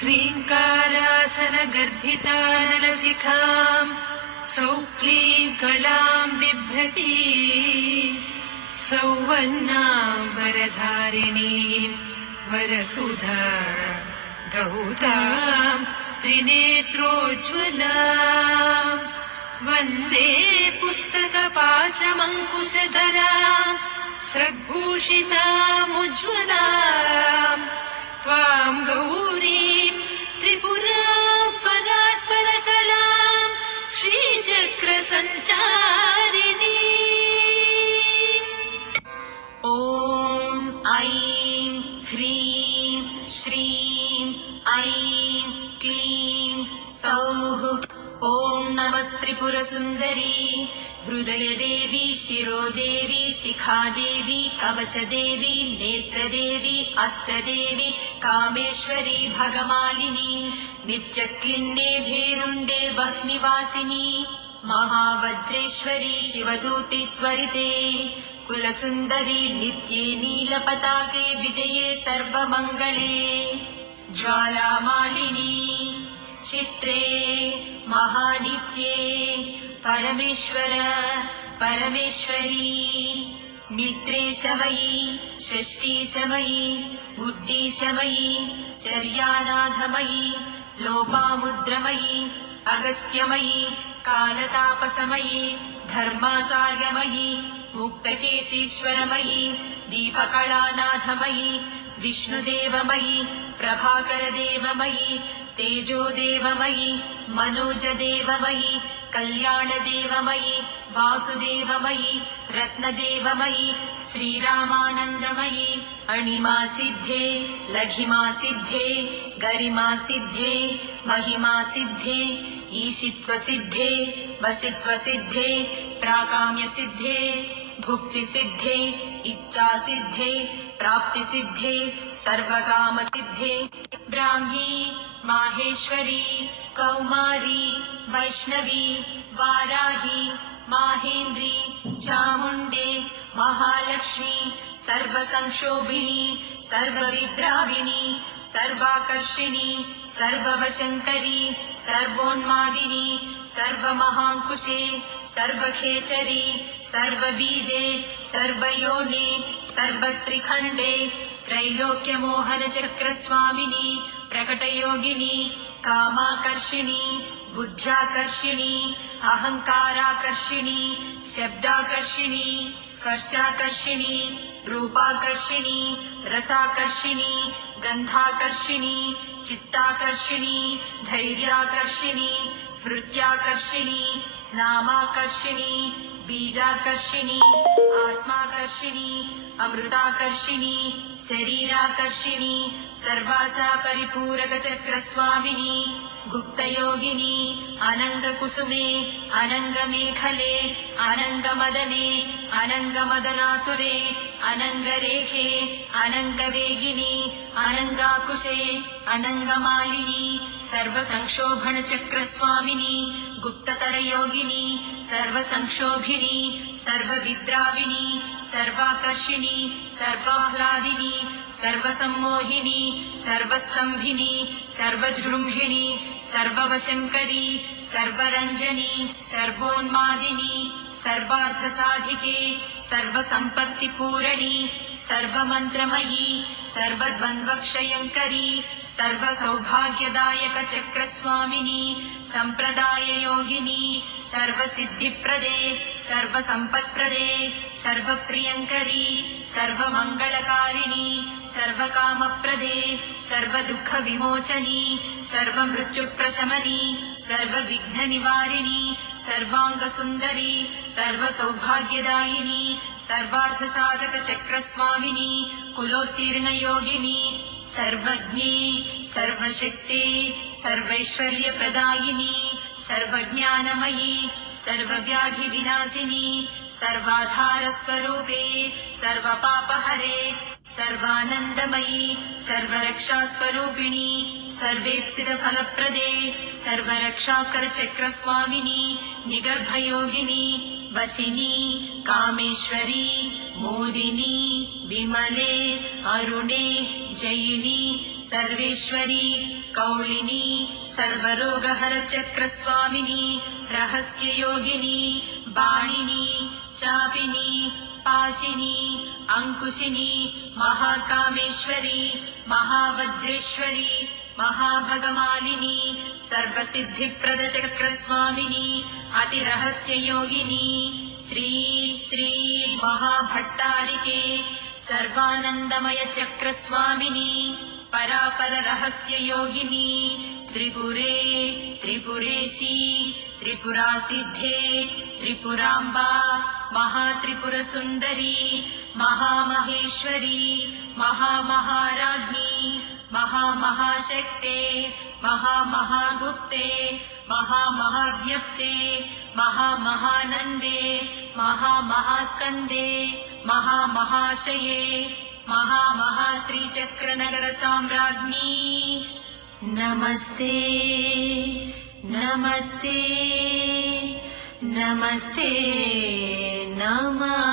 ह्रीङ्कारासनगर्भितानलशिखाम् सौक्लीं कलां बिभ्रती सौवर्णां वरधारिणीं वरसुधा गौतां त्रिनेत्रोज्ज्वलाम् वन्दे पुस्तकपाशमङ्कुशधरां स्रग्भूषितामुज्ज्वलाम् त्वां गौरीं त्रिपुरां परात्परकलां श्रीचक्रसञ्चारिणी। ॐ ऐं ह्रीं श्रीं ऐं क्लीं सौः। ॐ नमस्त्रिपुरसुन्दरी हृदयदेवी शिरोदेवी शिखादेवी कवचदेवी नेत्रदेवी अस्त्रदेवी कामेश्वरी भगमालिनी नित्यक्लिन्ने भेरुण्डे वह्निवासिनी महावज्रेश्वरी शिवदूति त्वरिते कुलसुन्दरी नित्ये नीलपताके विजये सर्वमङ्गले ज्वालामालिनी चित्रे महानित्ये परमेश्वर परमेश्वरी मित्रे समयी षष्ठी समयी बुद्धि समयी चर्यानाथमयी लोपामुद्रमयी अगस्त्यमयी कालतापसमयी धर्माचार्यमयी मुक्तकेशीश्वरमयी दीपकलानाथमयी विष्णुदेवमयी प्रभाकरदेवमयी तेजोदेवमयी मनोजदेवमयी कल्याणदेवमयी वासुदेवमयी रत्नदेवमयी श्रीरामानन्दमयी अणिमासिद्धे लघिमासिद्धे गरिमासिद्धे महिमासिद्धे ईशित्वसिद्धे वसित्वसिद्धे प्राकाम्यसिद्धे भुक्तिसिद्धे इच्छासिद्धे प्राप्तिसिद्धे सर्वकामसिद्धे ब्राह्मी माहेश्वरी कौमारी वैष्णवी वाराही माहेन्द्री चामुण्डे महालक्ष्मी सर्वसंक्षोभिणी सर्वविद्राविणी सर्वाकर्षिणी सर्ववशङ्करी सर्वोन्मादिनी सर्वमहाङ्कुशे सर्वखेचरी सर्वबीजे सर्वयोने सर्वत्रिखण्डे त्रैलोक्यमोहनचक्रस्वामिनी प्रकटयोगिनी कामाकर्षिणी बुद्ध्याकर्षिणी अहङ्काराकर्षिणी शब्दाकर्षिणी स्पर्शाकर्षिणी रूपाकर्षिणी रसाकर्षिणी गन्धाकर्षिणी चित्ताकर्षिणी धैर्याकर्षिणी स्मृत्याकर्षिणी नामाकर्षिणी बीजाकर्षिणी आत्माकर्षिणी अमृताकर्षिणी शरीराकर्षिणी सर्वासा परिपूरकचक्रस्वामिनी गुप्तयोगिनी अनङ्गकुसुमे अनङ्गमेखले अनङ्गमदने अनङ्गमदनातुरे अनङ्गरेखे अनङ्गवेगिनी अनङ्गाकुशे अनङ्गमालिनी सर्वसंक्षोभणचक्रस्वामिनी गुप्ततरयोगिनी सर्वसंक्षोभिणी सर्वविद्राविणी सर्वाकर्षिणी सर्वाह्लादिनी सर्वसम्मोहिनी सर्वस्तंभिनी सर्वजृम्भिणी सर्ववशङ्करी सर्वरञ्जनी सर्वोन्मादिनी सर्वार्थसाधिके सर्वसम्पत्तिपूरणी सर्वमन्त्रमयी सर्वद्वन्द्वक्षयङ्करी सर्वसौभाग्यदायकचक्रस्वामिनी सम्प्रदाययोगिनी सर्वसिद्धिप्रदे सर्वसम्पत्प्रदे सर्वप्रियङ्करी सर्वमङ्गलकारिणी सर्वकामप्रदे सर्वदुःखविमोचनी सर्वमृत्युप्रशमनी सर्वविघ्ननिवारिणी सर्वाङ्गसुन्दरी सर्वसौभाग्यदायिनी सर्वार्थसाधकचक्रस्वामिनी कुलोत्तीर्णयोगिनी सर्वज्ञे सर्वशक्ते सर्वैश्वर्यप्रदायिनी सर्वज्ञानमयी सर्वव्याधिविनाशिनी सर्वाधारस्वरूपे सर्वपापहरे सर्वानन्दमयी सर्वरक्षास्वरूपिणी सर्वेप्सितफलप्रदे सर्वरक्षाकरचक्रस्वामिनी निगर्भयोगिनी वशिनी कामेश्वरी मोदिनी विमले अरुणे जयिनी सर्वेश्वरी कौलिनी सर्वरोगहर चक्रस्वामिनी रहस्ययोगिनी बाणिनी चापिनी पाशिनी अंकुशिनी महाकामेश्वरी महावज्रेश्वरी महाभगमालिनी सर्वसिद्धिप्रद चक्रस्वामिनी अतिरहस्ययोगिनी श्री श्री महाभट्टारिके सर्वानन्दमय चक्रस्वामिनी परापर रहस्ययोगिनी त्रिपुरे त्रिपुरेशी त्रिपुरासिद्धे त्रिपुराम्बा महात्रिपुरसुन्दरी महामहेश्वरी महामहाराज्ञी महामहाशक्ते महामहागुप्ते महामहाज्ञप्ते महामहानन्दे महामहास्कन्दे महामहाशये महामहाश्रीचक्रनगरसाम्राज्ञी नमस्ते नमस्ते नमस्ते नमः।